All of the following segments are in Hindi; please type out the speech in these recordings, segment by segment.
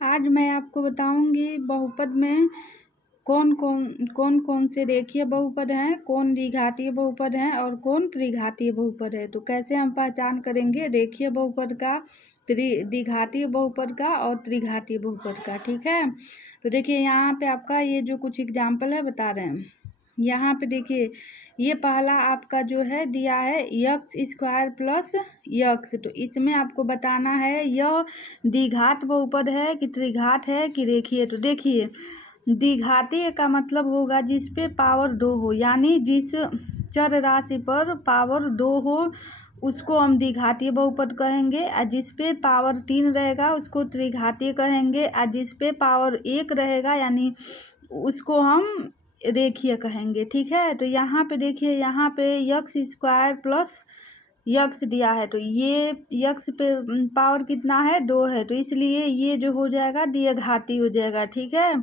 आज मैं आपको बताऊंगी बहुपद में कौन कौन से रेखीय बहुपद हैं, कौन द्विघातीय बहुपद हैं और कौन त्रिघातीय बहुपद है। तो कैसे हम पहचान करेंगे रेखीय बहुपद का, द्विघातीय बहुपद का और त्रिघातीय बहुपद का। ठीक है, तो देखिए यहाँ पे आपका ये जो कुछ एग्जाम्पल है बता रहे हैं। यहाँ पे देखिए ये पहला आपका जो है दिया है यक्स स्क्वायर प्लस यक्स। तो इसमें आपको बताना है यह द्विघात बहुपद है कि त्रिघात है कि रेखीय। तो देखिए द्विघातीय का मतलब होगा जिस पे पावर 2 हो, यानी जिस चर राशि पर पावर 2 हो उसको हम द्विघातीय बहुपद कहेंगे, और जिस पे पावर 3 रहेगा उसको त्रिघातीय कहेंगे, और जिस पे पावर 1 रहेगा यानी उसको हम रेखीय कहेंगे। ठीक है, तो यहाँ पे देखिए यहाँ पे यक्स स्क्वायर प्लस यक्स दिया है, तो ये यक्स पे पावर कितना है 2 है, तो इसलिए ये जो हो जाएगा द्विघाती हो जाएगा। ठीक है,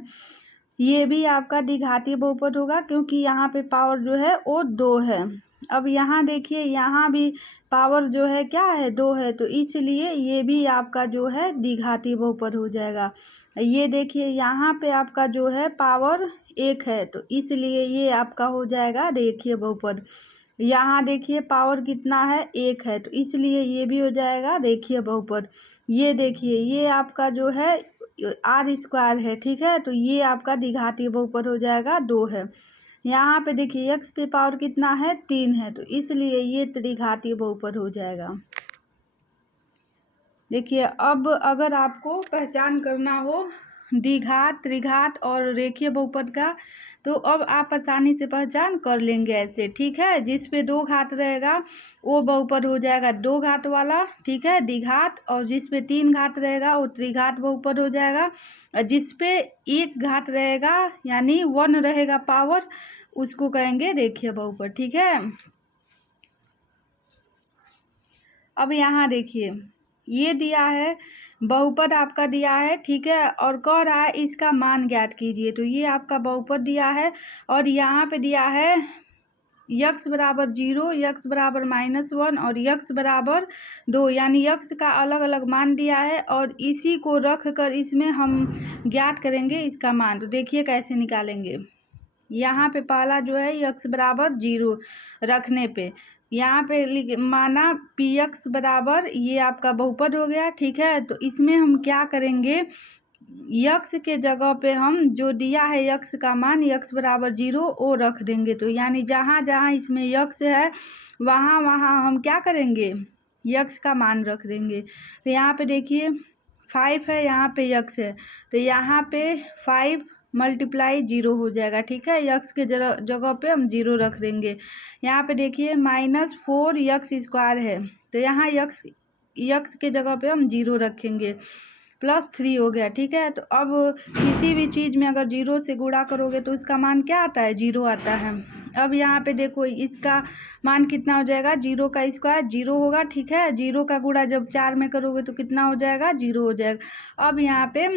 ये भी आपका द्विघातीय बहुपद होगा क्योंकि यहाँ पे पावर जो है वो 2 है। अब यहाँ देखिए यहाँ भी पावर जो है क्या है 2 है, तो इसलिए ये भी आपका जो है द्विघातीय बहुपद हो जाएगा। ये देखिए यहाँ पे आपका जो है पावर 1 है, तो इसलिए ये आपका हो जाएगा रेखीय बहुपद। यहाँ देखिए पावर कितना है 1 है, तो इसलिए ये भी हो जाएगा रेखीय बहुपद। ये देखिए ये आपका जो है आर स्क्वायर है। ठीक है, तो ये आपका द्विघातीय बहुपद हो जाएगा 2 है। यहाँ पे देखिए एक्स पे पावर कितना है 3 है, तो इसलिए ये त्रिघातीय बहुपद हो जाएगा। देखिए अब अगर आपको पहचान करना हो द्विघात, त्रिघात और रेखीय बहुपद का, तो अब आप आसानी से पहचान कर लेंगे ऐसे। ठीक है, जिस पे 2 घात रहेगा वो बहुपद हो जाएगा 2 घात वाला। ठीक है, द्विघात, और जिस पे 3 घात रहेगा वो त्रिघात बहुपद हो जाएगा, और जिस पे 1 घात रहेगा यानी 1 रहेगा पावर उसको कहेंगे रेखीय बहुपद। ठीक है, अब यहाँ देखिए ये दिया है बहुपद आपका दिया है। ठीक है, और कह रहा है इसका मान ज्ञात कीजिए, तो ये आपका बहुपद दिया है और यहाँ पे दिया है यक्स बराबर 0, यक्स बराबर -1 और यक्स बराबर 2, यानी यक्स का अलग अलग मान दिया है और इसी को रख कर इसमें हम ज्ञात करेंगे इसका मान। तो देखिए कैसे निकालेंगे। यहाँ पे पहला जो है यक्स बराबर 0 रखने पे यहाँ पे माना पी एक्स बराबर ये आपका बहुपद हो गया। ठीक है, तो इसमें हम क्या करेंगे, यक्स के जगह पे हम जो दिया है यक्स का मान यक्स बराबर 0 वो रख देंगे। तो यानी जहाँ जहाँ इसमें यक्स है वहाँ वहाँ हम क्या करेंगे यक्स का मान रख देंगे। तो यहाँ पे देखिए 5 है, यहाँ पे यक्स है, तो यहाँ पे 5 मल्टीप्लाई 0 हो जाएगा। ठीक है, यक्स के जगह पे हम 0 रख देंगे। यहाँ पे देखिए -4 यक्स स्क्वायर है, तो यहाँ यक्स के जगह पे हम 0 रखेंगे, +3 हो गया। ठीक है, तो अब किसी भी चीज़ में अगर 0 से गुणा करोगे तो इसका मान क्या आता है 0 आता है। अब यहाँ पे देखो इसका मान कितना हो जाएगा, 0 का स्क्वायर 0 होगा। ठीक है, 0 का गुणा जब 4 में करोगे तो कितना हो जाएगा 0 हो जाएगा। अब यहाँ पे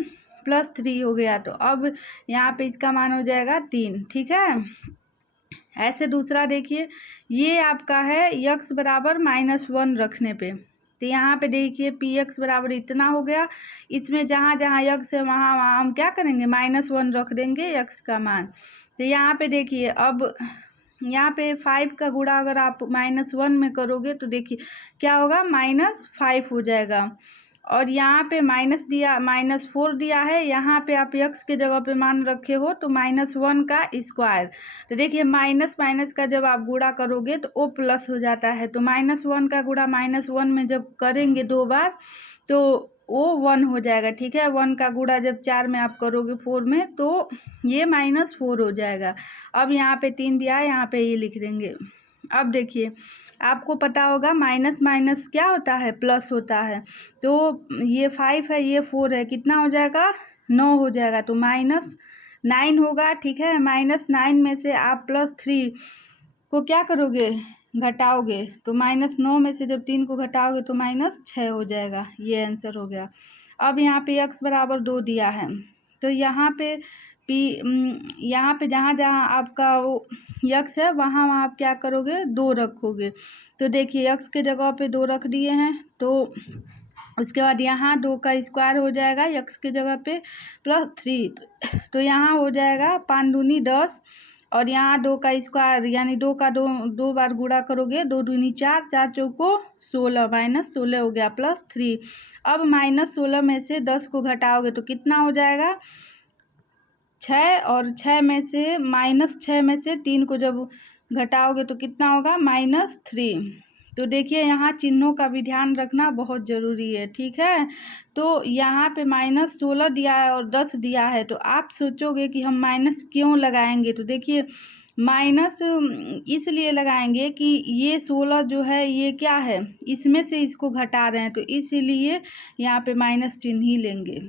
+3 हो गया, तो अब यहाँ पे इसका मान हो जाएगा 3। ठीक है, ऐसे दूसरा देखिए ये आपका है यक्स बराबर -1 रखने पे, तो यहाँ पे देखिए पी एक्स बराबर इतना हो गया। इसमें जहाँ जहाँ यक्स है वहाँ वहाँ हम क्या करेंगे -1 रख देंगे यक्स का मान। तो यहाँ पे देखिए अब यहाँ पे 5 का गुणा अगर आप -1 में करोगे तो देखिए क्या होगा -5 हो जाएगा। और यहाँ पे माइनस दिया -4 दिया है, यहाँ पे आप यक्स के जगह पे मान रखे हो तो -1 का स्क्वायर। तो देखिए माइनस माइनस का जब आप गुणा करोगे तो वो प्लस हो जाता है, तो -1 का गुणा -1 में जब करेंगे 2 बार तो वो 1 हो जाएगा। ठीक है, 1 का गुणा जब 4 में आप करोगे 4 में तो ये -4 हो जाएगा। अब यहाँ पे 3 दिया है, यहाँ पे ये लिख देंगे। अब देखिए आपको पता होगा माइनस माइनस क्या होता है प्लस होता है, तो ये 5 है ये 4 है, कितना हो जाएगा 9 हो जाएगा, तो -9 होगा। ठीक है, -9 में से आप +3 को क्या करोगे घटाओगे, तो -9 में से जब 3 को घटाओगे तो -6 हो जाएगा। ये आंसर हो गया। अब यहाँ पे x बराबर 2 दिया है, तो यहाँ पे यहाँ पे जहाँ जहाँ आपका वो यक्स है वहाँ वहाँ आप क्या करोगे 2 रखोगे। तो देखिए यक्स के जगह पे 2 रख दिए हैं, तो उसके बाद यहाँ 2 का स्क्वायर हो जाएगा x के जगह पे +3, तो यहाँ हो जाएगा 5 दूनी 10, और यहाँ 2 का स्क्वायर यानी 2 का 2 बार गुणा करोगे, 2 दूनी 4, 4 चौको 16, -16 हो गया +3। अब -16 में से 10 को घटाओगे तो कितना हो जाएगा 6, और 6 में से -6 में से 3 को जब घटाओगे तो कितना होगा -3। तो देखिए यहाँ चिन्हों का भी ध्यान रखना बहुत ज़रूरी है, ठीक है। तो यहाँ पे -16 दिया है और 10 दिया है, तो आप सोचोगे कि हम माइनस क्यों लगाएंगे, तो देखिए माइनस इसलिए लगाएंगे कि ये 16 जो है ये क्या है, इसमें से इसको घटा रहे हैं, तो इसीलिए यहाँ पे माइनस चिन्ह ही लेंगे।